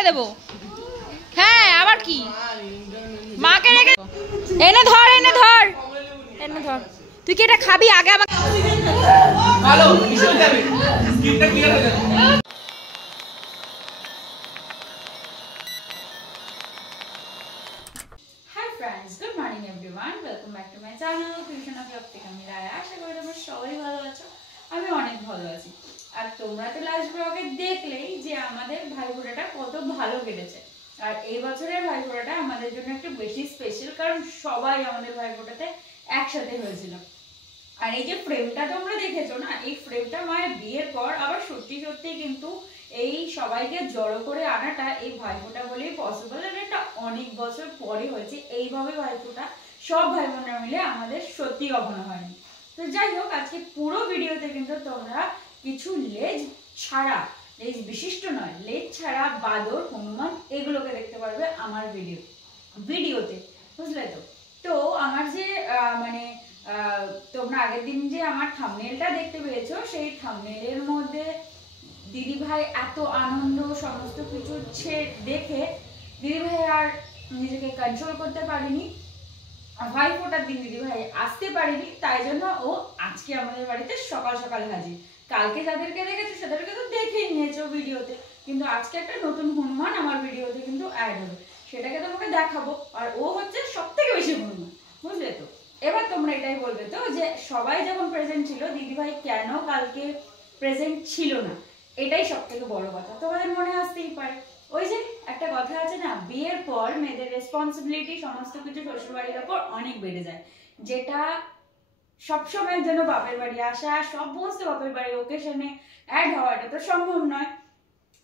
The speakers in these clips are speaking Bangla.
রেখে দেবো। হ্যাঁ আবার কি, মাকে রেখে এনে ধর এনে ধর এনে ধর। তুই কি এটা খাবি? আগে আমাকে ভালো মিশে যাবে, স্কিনটা ক্লিয়ার হয়ে যাবে। Hi friends, good morning everyone, welcome back to my channel tuition of Optica মিরায়। আশা করি তোমরা সবাই ভালো আছো, আমি অনেক ভালো আছি। আর তোমরা তো লাস্ট ব্লগে দেখলেই যে আমাদের ভাইফোঁটাটা কত ভালো কেটেছে। আর এই বছরের ভাইফোঁটাটা আমাদের জন্য একটু বেশি স্পেশাল, কারণ সবাই আমাদের ভাইফোঁটাতে একসাথে হয়েছিল। আর এই যে ফ্রেমটা তোমরা দেখেছো না, এই ফ্রেমটা মায়ের বিয়ের পর আবার সত্যি সত্যি কিন্তু এই সবাইকে জড়ো করে আনাটা এই ভাইফোঁটা বলেই পসিবল। আর এটা অনেক বছর পরে হয়েছে এইভাবে ভাইফোঁটা সব ভাই বোনরা মিলে, আমাদের সত্যি কখনো হয়নি। তো যাই হোক, আজকে পুরো ভিডিওতে কিন্তু তোমরা কিছু লেজ ছাড়া, লেজ বিশিষ্ট নয়, লেজ ছাড়া বাদর, হনুমান এগুলোকে দেখতে পারবে আমার ভিডিওতে, বুঝলে তো? তো আমার যে মানে তোমরা আগের দিন যে আমার থাম্বনেলটা দেখতে পেয়েছো, সেই থাম্বনেলের মধ্যে দিদিভাই এত আনন্দ সমস্ত কিছু দেখে দিদিভাই আর নিজেকে কন্ট্রোল করতে পারেনি। ভাইফোঁটার দিন দিদিভাই আসতে পারেনি, তাই জন্য ও আজকে আমাদের বাড়িতে সকাল সকাল হাজির। কালকে যাদেরকে দেখেছো সেদেরকে তো দেখেই নিয়েছো ভিডিওতে, কিন্তু আজকে একটা নতুন হনুমান আমার ভিডিওতে কিন্তু অ্যাড হবে, সেটাকে তোমাকে দেখাবো। আর ও হচ্ছে সব থেকে বেশি হনুমান, বুঝলে তো? এবার তোমরা এটাই বলবে তো যে সবাই যখন প্রেজেন্ট ছিল, দিদিভাই কেন কালকে প্রেজেন্ট ছিল না? এটাই সব থেকে বড় কথা তোমাদের মনে আসতেই পারে। ওই যে একটা কথা আছে না, বিয়ের পর মেয়েদের রেসপন্সিবিলিটি সমস্ত কিছু শ্বশুরবাড়ির ওপর অনেক বেড়ে যায়, যেটা সবসময়ের জন্য বাপের বাড়ি আসা, সমস্ত বাপের বাড়ি ওকেশনে অ্যাড হওয়া এটা তো সম্ভব নয়।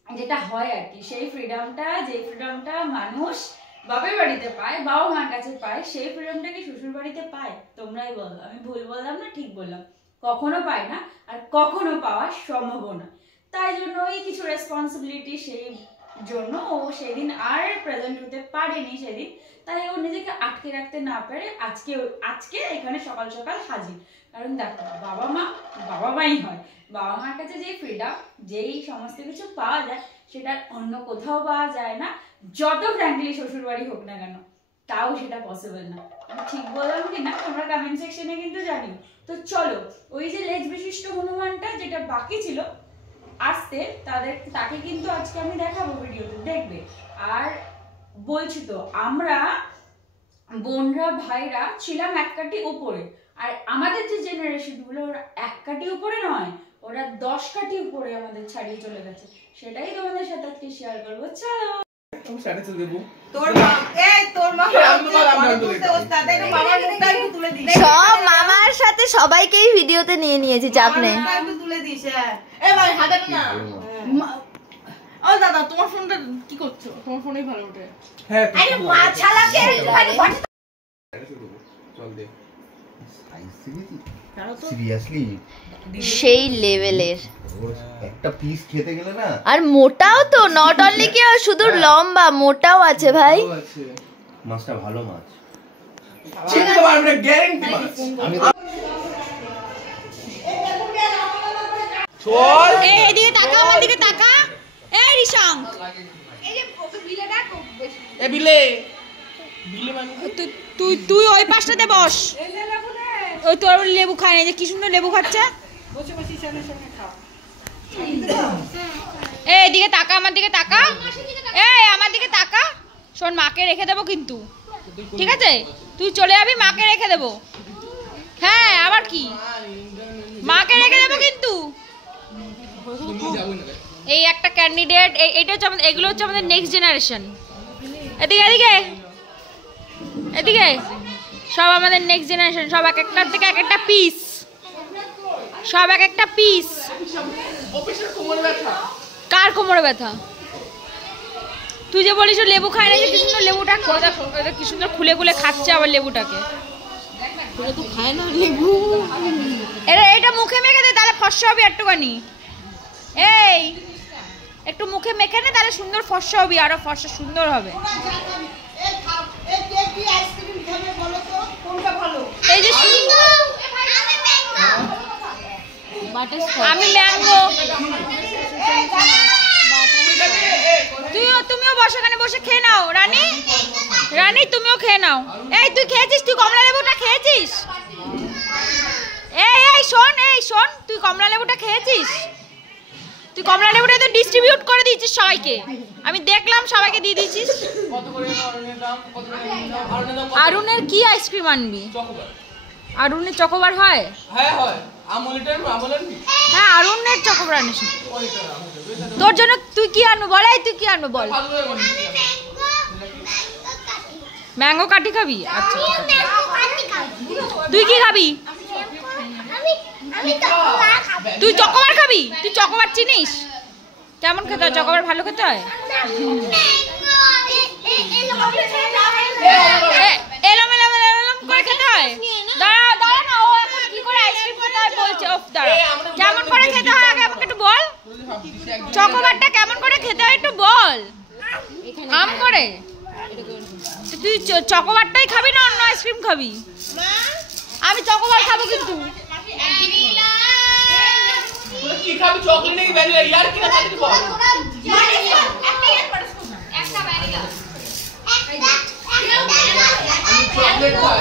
যেটা হয় আর কি, সেই ফ্রিডমটা, যে ফ্রিডমটা মানুষ বাপের বাড়িতে পায়, বাবা মার কাছে পায়, সেই ফ্রিডমটা কি শ্বশুর বাড়িতে পায়? তোমরাই বলো, আমি ভুল বললাম না ঠিক বললাম? কখনো পায় না, আর কখনো পাওয়া সম্ভব না। তাই জন্য ওই কিছু রেসপন্সিবিলিটি, সেই জন্য ও সেদিন আর প্রেজেন্ট হতে পারেনি সেদিন। তাই ও নিজেকে আটকে রাখতে না পেরে আজকে এখানে সকাল সকাল হাজির। কারণ দেখো, বাবা মাই হয়, বাবা মার কাছে যে ফ্রিডম, যেই সমস্ত কিছু পাওয়া যায়, সেটা অন্য কোথাও পাওয়া যায় না, যত ফ্র্যাঙ্কলি শ্বশুর বাড়ি হোক না কেন, তাও সেটা পসিবল না। আমি ঠিক বললাম কি না তোমরা কমেন্ট সেকশনে কিন্তু জানিও। তো চলো, ওই যে লেজ বিশিষ্ট হনুমানটা যেটা বাকি ছিল আসতে, তাকে কিন্তু আজকে আমি দেখাবো ভিডিওতে, দেখবে। আর বলছি তো, আমরা বোনরা ভাইরা ছিলাম এক কাঠি উপরে, আর আমাদের যে জেনারেশন গুলো, ওরা এক কাঠি উপরে নয়, ওরা 10 কাঠি উপরে আমাদের ছাড়িয়ে চলে গেছে। সেটাই তোমাদের সাথে আজকে শেয়ার করবো। চলো সব মামার সাথে সবাইকেই ভিডিওতে নিয়ে নিয়েছি, চাপ নেই। দাদা তোমার ফোনটা কি করছো? তোমার ফোনেই ভালো ওঠে। সেই লেভেলের একটা পিস খেতে গেলে না, আর মোটাও তো, নট অনলি কি শুধু লম্বা, মোটাও আছে ভাই। মাছটা ভালো মাছ, চিনতে পারবে না, গ্যারান্টি মাছ। চল এদিকে তাকা, আমার দিকে তাকা। এই রিশাং, এই যে ওকে বিলে ডাক, বেশি এ বিলে মানে তুই ওই পাশটাতে বস। ওই তোর লেবু খায় না, যে কি সুন্দর লেবু খাচ্ছে, বসে বসে সামনে সামনে খাও। এই এদিকে তাকা, আমার দিকে তাকা, এই আমার দিকে তাকা। শোন, মাকে রেখে দেবো কিন্তু, ঠিক আছে? তুই চলে যাবি, মাকে রেখে দেবো। হ্যাঁ আবার কি, মাকে রেখে দেবো কিন্তু। এই একটা ক্যান্ডিডেট, এইটা হচ্ছে আমাদের, এগুলো হচ্ছে আমাদের নেক্সট জেনারেশন। এদিকে এদিকে এদিকে, সব আমাদের নেক্সট জেনারেশন, সব এক একটার থেকে এক একটা পিস, সব এক একটা পিস। কার কোমরে ব্যথা? তুই যে বলিস লেবু খায় না, যে কি সুন্দর লেবুটা, কি সুন্দর খুলে খুলে খাচ্ছে আবার লেবুটাকে। তো খায় না লেবু, এটা মুখে মেখে দে, তাহলে ফর্সা হবে একটুখানি। এই একটু মুখে মেখে নে, তাহলে সুন্দর ফর্সা হবে, আরো ফর্সা সুন্দর হবে। এই যে আমি ম্যাঙ্গো, তুমিও বসে এখানে বসে খেয়ে নাও। রানী রানী তুমিও খেয়ে নাও। এই তুই খেয়েছিস? তুই কমলা লেবুটা খেয়েছিস? এই শোন তুই কমলা লেবুটা খেয়েছিস? তুই কমলা লেবুটা তো ডিস্ট্রিবিউট করে দিয়েছিস সবাইকে, আমি দেখলাম সবাইকে দিয়ে দিয়েছিস। আরুনের কি আইসক্রিম আনবি? আরুনের চকোবার হয়? হ্যাঁ হয়। আমুলের হ্যাঁ আরুনের চকোবার আনিস। তোর জন্য তুই কি আনবো বল? তুই কি আনবো বল? ম্যাঙ্গো কাঠি খাবি? আচ্ছা তুই কি খাবি? তুই চকোবার খাবি? তুই চকোবার চিনিস কেমন খেতে হয়? চকোবার ভালো খেতে হয়? এরম করে খেতে হয়? দাঁড়া না, ও এখন কি করে আইসক্রিম খেতে হয় বলছে। দাঁড়া, কেমন করে খেতে হয় আগে আমাকে একটু বল। চকোবারটা কেমন করে খেতে হয় একটু বল। আম করে? তুই চকোবারটাই খাবি না অন্য আইসক্রিম খাবি? আমি চকোবার খাবো কিন্তু। কি খাবি? চকলেট নাকি ভ্যানিলা? ইয়ার কি খাবি বল? একটা ভ্যানিলা, চকলেট খাই।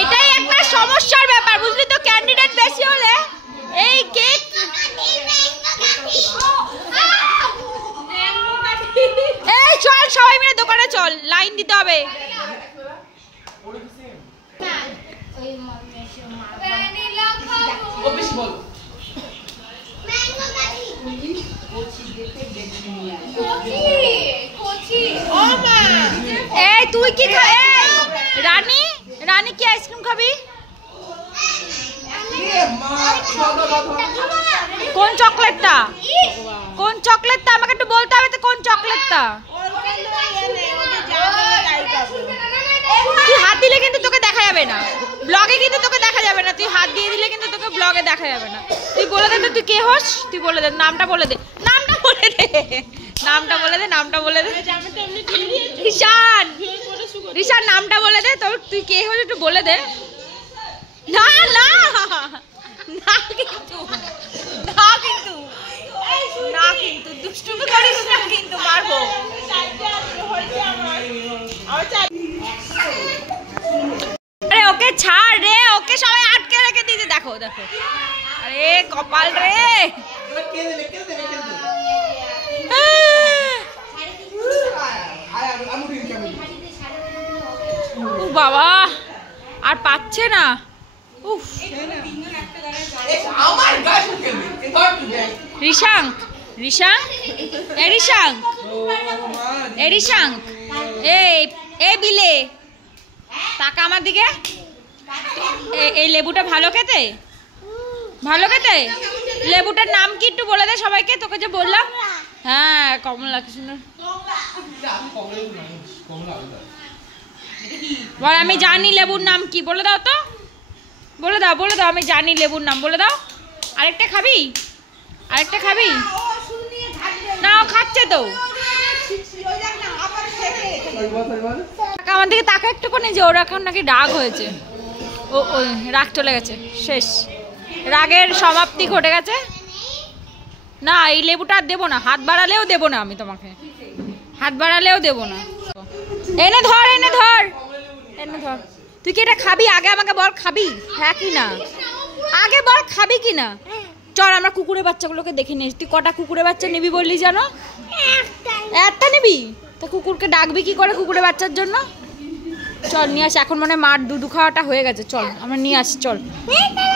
এটাই একটা সমস্যার ব্যাপার বুঝলি তো, ক্যান্ডিডেট বেশি হলে এই কেক। এই চল সবাই মিলে দোকানে চল, লাইন দিতে হবে। এই তুই কি খাবি? রানী রানী কি আইসক্রিম খাবি? কোন চকলেটটা? কোন চকলেটটা আমাকে একটু বলতে হবে তো, কোন চকলেটটা? তুই হাত দিলে কিন্তু তোকে দেখা যাবে না ব্লগে, কিন্তু তোকে দেখা যাবে না। তুই হাত দিয়ে দিলে কিন্তু তোকে ব্লগে দেখা যাবে না। তুই বলে দে তো তুই কে হোস? তুই বলে দে, নামটা বলে দে, নামটা বলে দে, নামটা বলে দে, নামটা বলে দে। রিশান, রিশান নামটা বলে দে, তোর তুই কে হোস একটু বলে দে। না না না কিন্তু, না কিন্তু, না কিন্তু দুষ্টুমি করিস না কিন্তু, মারবো। আরে ওকে ছাড় রে, ওকে সবাই আটকে রেখে দিয়েছে। দেখো দেখো, আরে কপাল রে। ও বাবা, আর পাচ্ছে না। উফ, রিশাঙ্ক, রিশাঙ্ক, এ রিশাঙ্ক, এ রিশাঙ্ক, এই বিলে তাকা আমার দিকে। এই লেবুটা ভালো খেতে? ভালো খেতে? লেবুটার নাম কি একটু বলে দে সবাইকে, তোকে যে বললাম। হ্যাঁ কমলা, কি সুন্দর বল। আমি জানি লেবুর নাম কি, বলে দাও তো, বলে দাও, বলে দাও। আমি জানি লেবুর নাম, বলে দাও। আরেকটা খাবি? আরেকটা খাবি? না ও খাচ্ছে তো। আমার দিকে তাকা একটুখানি, যে ওর এখন নাকি রাগ হয়েছে। ও ওই রাগ চলে গেছে, শেষ, রাগের সমাপ্তি ঘটে গেছে। না এই লেবুটা আর দেবো না, হাত বাড়ালেও দেবো না আমি তোমাকে, হাত বাড়ালেও দেবো না। এনে ধর, এনে ধর, এনে ধর। তুই কি এটা খাবি? আগে আমাকে বল খাবি হ্যাঁ কি না, আগে বল খাবি কি না। চল আমরা কুকুরের বাচ্চাগুলোকে দেখে নিস। তুই কটা কুকুরের বাচ্চা নিবি বললি জানো? একটা নিবি? তা কুকুরকে ডাকবি কি করে কুকুরের বাচ্চার জন্য? চল নিয়ে আসি, এখন মনে হয় মার দুধু খাওয়াটা হয়ে গেছে। চল আমরা নিয়ে আসি, চল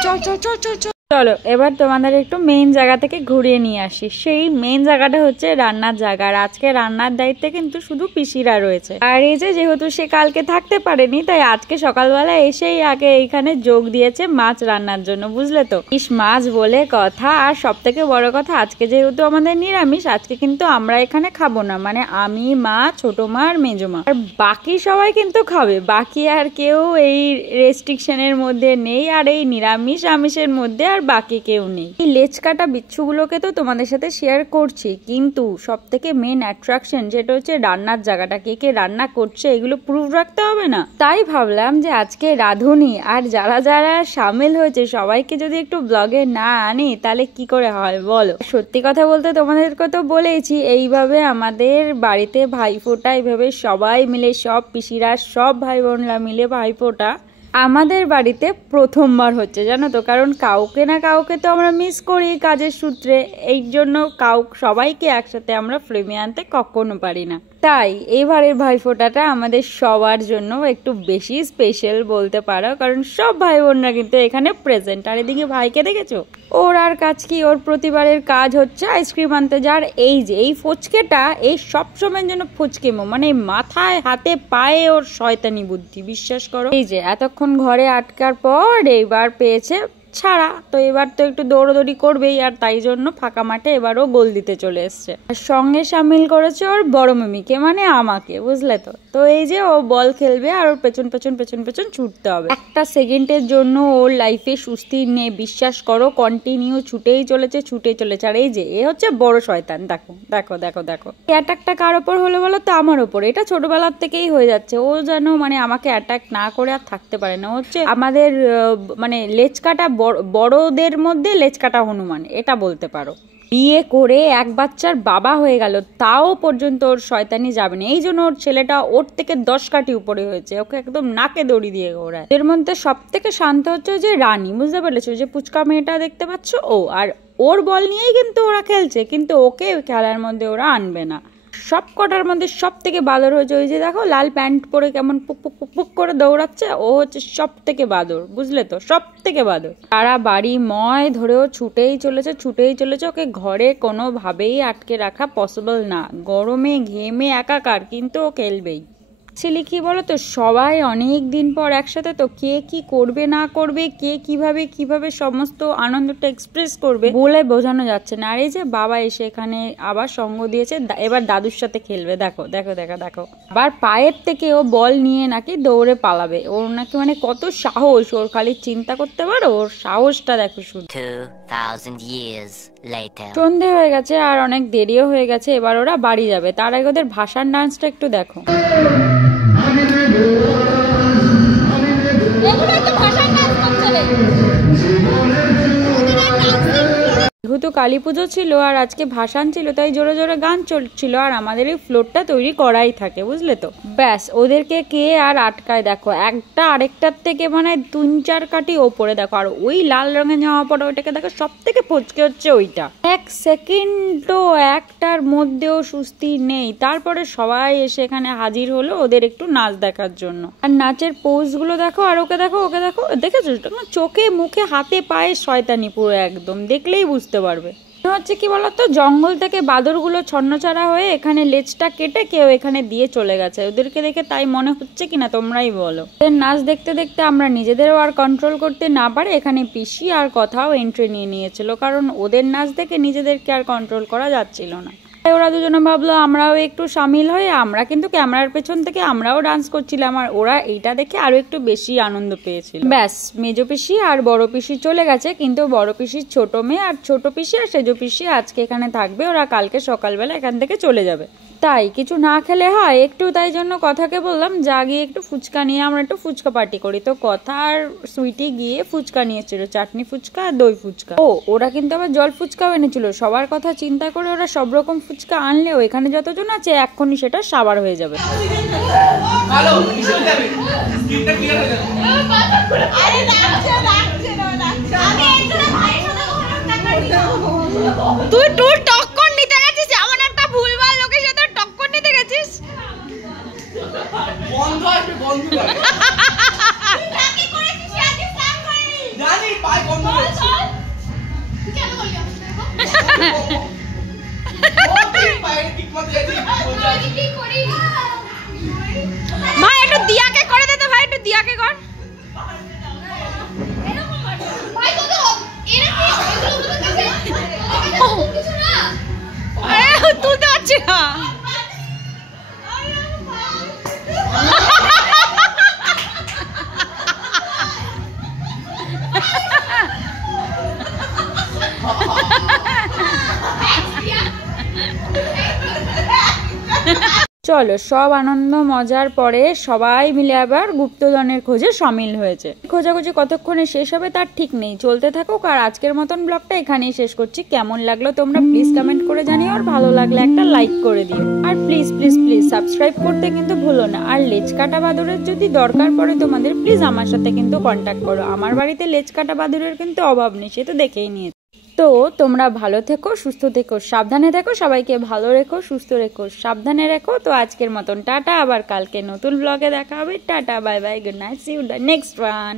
চল চল চল চল চল। চলো এবার তোমাদের একটু মেইন জায়গা থেকে ঘুরিয়ে নিয়ে আসি। সেই মেইন জায়গাটা হচ্ছে রান্নার জায়গা। আর আজকে রান্নার দায়িত্বে কিন্তু শুধু পিসিরা রয়েছে। আর এই যে যেহেতু সে কালকে থাকতে পারেনি, তাই আজকে সকালবেলা এসেই আগে এইখানে যোগ দিয়েছে মাছ রান্নার জন্য, বুঝলে তো। ইস মাছ বলে কথা। আর সব থেকে বড় কথা, আজকে যেহেতু আমাদের নিরামিষ, আজকে কিন্তু আমরা এখানে খাবো না, মানে আমি, মা, ছোট মা আর মেজো মা, আর বাকি সবাই কিন্তু খাবে। বাকি আর কেউ এই রেস্ট্রিকশনের মধ্যে নেই, আর এই নিরামিষ আমিষের মধ্যে আর আর বাকি কেউ নেই। এই লেজ কাটা বিচ্ছুগুলোকে তো তোমাদের সাথে শেয়ার করছি, কিন্তু সব থেকে মেন অ্যাট্রাকশন যেটা হচ্ছে রান্নার জায়গাটা, কে কে রান্না করছে এগুলো প্রুফ রাখতে হবে না? তাই ভাবলাম যে আজকে রাঁধুনি আর যারা যারা সামিল হয়েছে সবাইকে যদি একটু ব্লগে না আনি তাহলে কি করে হয় বলো। সত্যি কথা বলতে তোমাদেরকে তো বলেইছি, এইভাবে আমাদের বাড়িতে ভাইফোঁটা এইভাবে সবাই মিলে, সব পিসিরা সব ভাই বোনরা মিলে ভাইফোঁটা আমাদের বাড়িতে প্রথমবার হচ্ছে, জানো তো। কারণ কাউকে না কাউকে তো আমরা মিস করি কাজের সূত্রে, এই জন্য সবাইকে একসাথে আমরা ফ্রেমে আনতে কখনো পারি না। তাই এবারের ভাইফোঁটাটা আমাদের সবার জন্য একটু বেশি স্পেশাল বলতে পারো, কারণ সব ভাই বোনরা কিন্তু এখানে প্রেজেন্ট। আর এদিকে ভাইকে দেখেছো, ওর আর কাজ কি, ওর প্রতিবারের কাজ হচ্ছে আইসক্রিম আনতে যার। এই যে এই ফচকেটা, এই সবসময়ের জন্য ফচকেমো, মানে মাথায় হাতে পায়ে ওর শয়তানি বুদ্ধি, বিশ্বাস করো। এই যে এতক্ষণ ঘরে আটকার পর এইবার পেয়েছে ছাড়া, তো এবার তো একটু দৌড়দৌড়ি করবেই, আর তাই জন্য ফাঁকা মাঠে এবারও গোল দিতে চলে এসছে। সঙ্গে সামিল করেছে ওর বড় মামিকে, মানে আমাকে, বুঝলে তো। তো এই যে ও বল খেলবে আর ওর পেছন পেছন পেছন পেছন ছুটতে হবে। একটা সেকেন্ডের জন্য ওর লাইফে সুস্থির নেই, বিশ্বাস করো, কন্টিনিউ ছুটেই চলেছে ছুটেই চলেছে। আর এই যে এ হচ্ছে বড় শয়তান, দেখো দেখো দেখো দেখো। অ্যাটাকটা কার ওপর হলো বলো তো? আমার ওপর। এটা ছোটবেলার থেকেই হয়ে যাচ্ছে। ও যেন মানে আমাকে অ্যাটাক না করে আর থাকতে পারে না। হচ্ছে আমাদের মানে লেজ কাটা বড়দের মধ্যে লেজ কাটা হনুমান, এটা বলতে পারো। বিয়ে করে এক বাচ্চার বাবা হয়ে গেল, তাও পর্যন্ত ওর শয়তানি যাবে না। এই জন্য ওর ছেলেটা ওর থেকে 10 কাঠি উপরে হয়েছে, ওকে একদম নাকে দড়ি দিয়ে ঘোরায়। এর মধ্যে সব থেকে শান্ত হচ্ছে যে রানী, বুঝতে পেরেছো? যে পুচকা মেয়েটা দেখতে পাচ্ছ, ও আর ওর বল নিয়েই কিন্তু ওরা খেলছে, কিন্তু ওকে খেলার মধ্যে ওরা আনবে না। সব কটার মধ্যে সব থেকে বাদর হয়েছে ওই যে দেখো লাল প্যান্ট পরে কেমন পুক পুক পুক পুক করে দৌড়াচ্ছে, ও হচ্ছে সব থেকে বাদর, বুঝলে তো, সব থেকে বাদর। সারা বাড়ি ময় ধরেও ছুটেই চলেছে ছুটেই চলেছে, ওকে ঘরে কোনোভাবেই আটকে রাখা পসিবল না। গরমে ঘেমে একাকার, কিন্তু ও খেলবেই। ছেলে কি বলতো, সবাই অনেক দিন পর একসাথে, তো কে কি করবে না করবে, কে কিভাবে কিভাবে সমস্ত আনন্দটা এক্সপ্রেস করবে বলে বোঝানো যাচ্ছে না। আর এই যে বাবা এসে এখানে আবার সঙ্গ দিয়েছে, এবার দাদুর সাথে খেলবে, দেখো দেখো দেখো দেখো। আবার পায়ের থেকে ও বল নিয়ে নাকি দৌড়ে পালাবে, ওর নাকি মানে কত সাহস, ওর খালি চিন্তা করতে পারো, ওর সাহসটা দেখো শুধু। 2000 years later. সন্ধে হয়ে গেছে আর অনেক দেরিও হয়ে গেছে, এবার ওরা বাড়ি যাবে। তার আগে ওদের ভাসান ডান্সটা একটু দেখো। যেহেতু কালী পুজো ছিল আর আজকে ভাসান ছিল, তাই জোরে জোরে গান চলছিল, আর আমাদের এই ফ্লোরটা তৈরি করাই থাকে, বুঝলে তো। ব্যাস, ওদেরকে কে আর আটকায় দেখো, একটা আরেকটার থেকে মানে 3-4 কাঠি ওপরে দেখো। আর ওই লাল রঙের জামা পড়া ওইটাকে দেখো, সব থেকে ফচকে হচ্ছে ওইটা। এক সেকেন্ডও একটার মধ্যেও সুস্থি নেই। তারপরে সবাই এসে এখানে হাজির হলো ওদের একটু নাচ দেখার জন্য। আর নাচের পোজ গুলো দেখো, আর ওকে দেখো ওকে দেখো, দেখেছো চোখে মুখে হাতে পায়ে শয়তানি পুরো, একদম দেখলেই বুঝতে পারবে। হচ্ছে কি বলতো, জঙ্গল থেকে বাদরগুলো ছন্নছাড়া হয়ে এখানে লেজটা কেটে কেউ এখানে দিয়ে চলে গেছে। ওদেরকে দেখে তাই মনে হচ্ছে কিনা তোমরাই বলো। ওদের নাচ দেখতে দেখতে আমরা নিজেদেরও আর কন্ট্রোল করতে না পারে এখানে পিসি আর কথাও এন্ট্রি নিয়ে নিয়েছিল, কারণ ওদের নাচ দেখে নিজেদেরকে আর কন্ট্রোল করা যাচ্ছিল না। ওরা দুজনে ভাবলো আমরাও একটু সামিল হয়ে, আমরা কিন্তু ক্যামেরার পেছন থেকে আমরাও ডান্স করছিলাম, আর ওরা এইটা দেখে আরো একটু বেশি আনন্দ পেয়েছিল। ব্যাস, মেজো পিসি আর বড় পিসি চলে গেছে, কিন্তু বড় পিসির ছোট মেয়ে আর ছোট পিসি আর সেজো পিসি আজকে এখানে থাকবে, ওরা কালকে সকালবেলা এখান থেকে চলে যাবে। তাই কিছু না খেলে হয় একটু, তাই জন্য কথাকে বললাম যা গিয়ে একটু ফুচকা নিয়ে আমরা একটু ফুচকা পার্টি করি। তো কথা আর সুইটি গিয়ে ফুচকা নিয়েছিল, চাটনি ফুচকা আর দই ফুচকা। ও ওরা কিন্তু আবার জল ফুচকাও এনেছিল। সবার কথা চিন্তা করে ওরা সব রকম ফুচকা আনলেও এখানে যতজন আছে এক্ষুনি সেটা সাবার হয়ে যাবে। ভালো মিশে যাবে, স্ক্রিনটা ক্লিয়ার হয়ে যাবে। আরে লাগছে লাগছে না লাগছে, আমি একটু ভাইয়ের সাথে কথা বলতে, তুই টুর টক্কর নিতে গেছিস, এমন একটা ভুলভাল লোকের সাথে টক্কর নিতে গেছিস। বন্ধ আছে, বন্ধ করে কি করেছিস আজকে স্নান করিনি, জানি পাই বন্ধ আছে। তুই কেন বললি আমাকে? ওই পায়ের কিক মারতে যাচ্ছি, আমি কি করি? ভাই একটু দিয়াকে করে দে তো, ভাই একটু দিয়াকে কর। এরকম মারো ভাই, তো এরা কি এগুলো তোর কাছে কিছু না। আরে তুলতে পারছি না। চলো, সব আনন্দ মজার পরে সবাই মিলে আবার গুপ্তধনের খোঁজে সামিল হয়েছে। খোঁজাখুঁজি কতক্ষণে শেষ হবে তার ঠিক নেই, চলতে থাকুক। আর আজকের মতন ব্লগটা এখানেই শেষ করছি। কেমন লাগলো তোমরা প্লিজ কমেন্ট করে জানিও, আর ভালো লাগলে একটা লাইক করে দিও। আর প্লিজ প্লিজ প্লিজ সাবস্ক্রাইব করতে কিন্তু ভুলো না। আর লেজ কাটা বাদুরের যদি দরকার পড়ে তোমাদের, প্লিজ আমার সাথে কিন্তু কন্ট্যাক্ট করো। আমার বাড়িতে লেজ কাটা বাদুরের কিন্তু অভাব নেই, সে তো দেখেই নিয়েছে। তো তোমরা ভালো থেকো, সুস্থ থেকো, সাবধানে থেকো, সবাইকে ভালো রেখো, সুস্থ রেখো, সাবধানে রেখো। তো আজকের মতন টাটা, আবার কালকে নতুন ব্লগে দেখা হবে। Tata, bye bye, good night, see you the next one.